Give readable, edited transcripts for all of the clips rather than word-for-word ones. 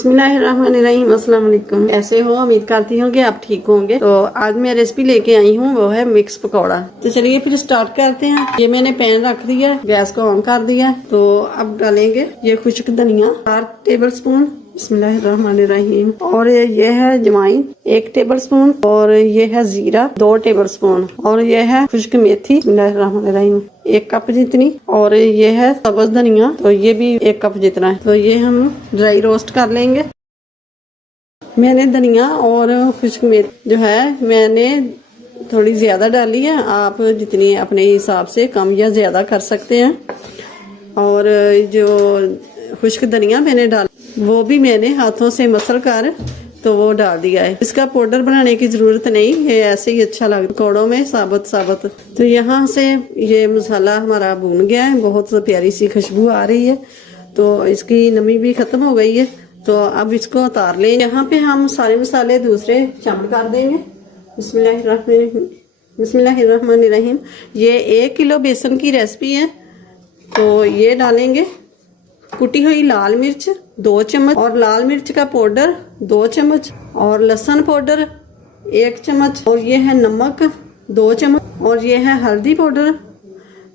बिस्मिल्लाहिर्रहमानिर्रहीम, अस्सलाम वालेकुम। कैसे हो? उम्मीद करती हूँ कि आप ठीक होंगे। तो आज मैं रेसिपी लेके आई हूँ, वो है मिक्स पकौड़ा। तो चलिए फिर स्टार्ट करते हैं। ये मैंने पैन रख दिया, गैस को ऑन कर दिया। तो अब डालेंगे ये खुश्क धनिया 4 टेबल स्पून, बिस्मिल्लाहिर्रहमानिर्रहीम। और ये है जवाइन 1 टेबल स्पून, और ये है जीरा 2 टेबल स्पून, और ये है खुश्क मेथी बिस्मिल्लाहिर्रहमानिर्रहीम 1 कप जितनी, और ये है सब्ज धनिया, तो ये भी 1 कप जितना है। तो ये हम ड्राई रोस्ट कर लेंगे। मैंने धनिया और खुश्क मेथी जो है मैंने थोड़ी ज्यादा डाली है, आप जितनी अपने हिसाब से कम या ज्यादा कर सकते हैं। और जो खुश्क धनिया मैंने डाल वो भी मैंने हाथों से मसल कर तो वो डाल दिया है। इसका पाउडर बनाने की जरूरत नहीं, ये ऐसे ही अच्छा लगता है पकौड़ों में साबुत साबुत। तो यहाँ से ये मसाला हमारा भून गया है, बहुत प्यारी सी खुशबू आ रही है। तो इसकी नमी भी खत्म हो गई है। तो अब इसको उतार लें। यहाँ पे हम सारे मसाले दूसरे शामिल कर देंगे। बिस्मिल्लाहिर्रहमानिर्रहीम। ये 1 किलो बेसन की रेसिपी है। तो ये डालेंगे कुटी हुई लाल मिर्च 2 चम्मच, और लाल मिर्च का पाउडर 2 चम्मच, और लहसुन पाउडर 1 चम्मच, और ये है नमक 2 चम्मच, और ये है हल्दी पाउडर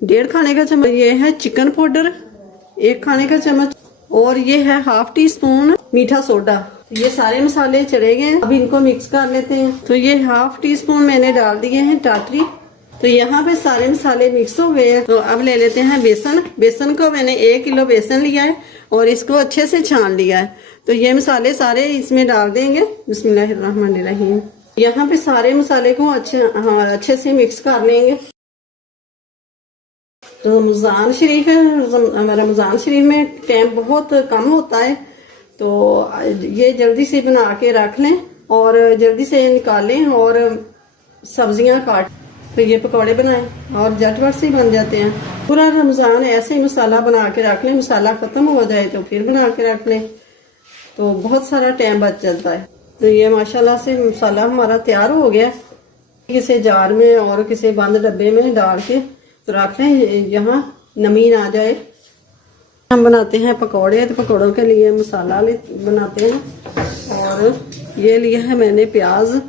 1.5 खाने का चम्मच, ये है चिकन पाउडर 1 खाने का चम्मच, और ये है ½ टी स्पून मीठा सोडा। ये सारे मसाले चले गए। अब इनको मिक्स कर लेते हैं। तो ये ½ टी स्पून मैंने डाल दिए हैं टाटरी। तो यहाँ पे सारे मसाले मिक्स हो गए हैं। तो अब ले लेते हैं बेसन। बेसन को मैंने 1 किलो बेसन लिया है और इसको अच्छे से छान लिया है। तो ये मसाले सारे इसमें डाल देंगे। बिस्मिल्लाहिर्रहमानिर्रहीम। यहाँ पे सारे मसाले को अच्छे से मिक्स कर लेंगे। तो रमजान शरीफ है, रमजान शरीफ में टाइम बहुत कम होता है। तो ये जल्दी से बना के रख लें और जल्दी से निकालें और सब्जियां काट तो ये पकौड़े बनाएं और झटपट से बन जाते हैं। पूरा रमजान ऐसे ही मसाला बना के रख लें, मसाला खत्म हो जाए तो फिर बना के रख लें, तो बहुत सारा टाइम बच जाता है। तो ये माशाल्लाह से मसाला हमारा तैयार हो गया। किसी जार में और किसी बंद डब्बे में डाल के तो रख लें, यहाँ नमी ना जाए। हम बनाते हैं पकौड़े, तो पकौड़ों के लिए मसाला बनाते हैं। और ये लिया है मैंने प्याज,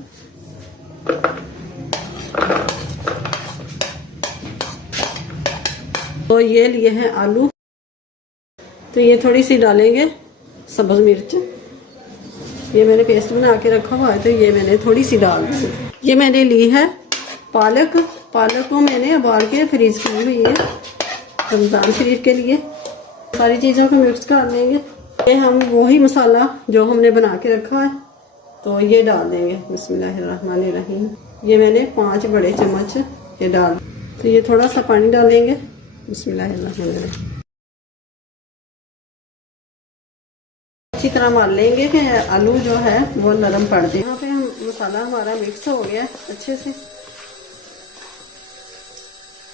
तो ये लिए हैं आलू, तो ये थोड़ी सी डालेंगे सब्ज मिर्च। ये मैंने पेस्ट बना के रखा हुआ है, तो ये मैंने थोड़ी सी डाल दी। ये मैंने ली है पालक। पालक को मैंने उबाल के फ्रीज की हुई है रमजान शरीफ के लिए। सारी चीज़ों को मिक्स कर लेंगे। ये हम वही मसाला जो हमने बना के रखा है तो ये डाल देंगे। बिस्मिल्लाहिर्रहमानिर्रहीम। ये मैंने 5 बड़े चम्मच ये डाल। तो ये थोड़ा सा पानी डालेंगे। बिस्मिल्लाहिर्रहमानिर्रहीम। अच्छी तरह मार लेंगे कि आलू जो है वो नरम पड़ जाए। यहाँ पे हम मसाला हमारा मिक्स हो गया अच्छे से।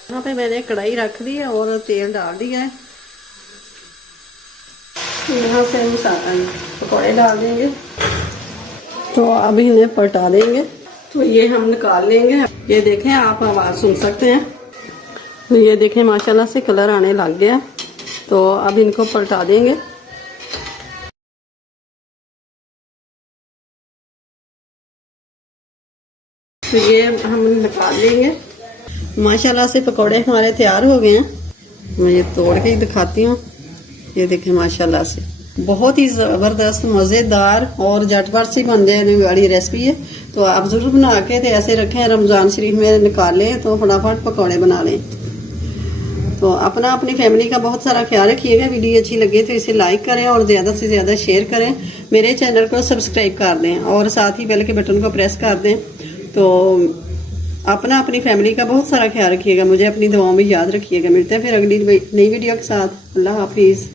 यहाँ पे मैंने कढ़ाई रख दी है और तेल डाल दिया है। यहाँ से हम पकौड़े डाल देंगे। तो अब इन्हें पलटा देंगे। तो ये हम निकाल लेंगे। ये देखें, आप आवाज़ सुन सकते हैं। तो ये देखें माशाल्लाह से कलर आने लग गया। तो अब इनको पलटा देंगे। तो ये हम निकाल लेंगे। माशाल्लाह से पकौड़े हमारे तैयार हो गए हैं। मैं ये तोड़ के ही दिखाती हूँ। ये देखें माशाल्लाह से बहुत ही ज़बरदस्त मज़ेदार और झटपट से बन जाने वाली रेसिपी है। तो आप ज़रूर बना के तो ऐसे रखें, रमज़ान शरीफ में निकालें तो फटाफट पकौड़े बना लें। तो अपना अपनी फैमिली का बहुत सारा ख्याल रखिएगा। वीडियो अच्छी लगे तो इसे लाइक करें और ज़्यादा से ज़्यादा शेयर करें। मेरे चैनल को सब्सक्राइब कर दें और साथ ही बेल के बटन को प्रेस कर दें। तो अपना अपनी फैमिली का बहुत सारा ख्याल रखिएगा। मुझे अपनी दुआओं में याद रखिएगा। मिलते हैं फिर अगली नई वीडियो के साथ। अल्लाह हाफिज़।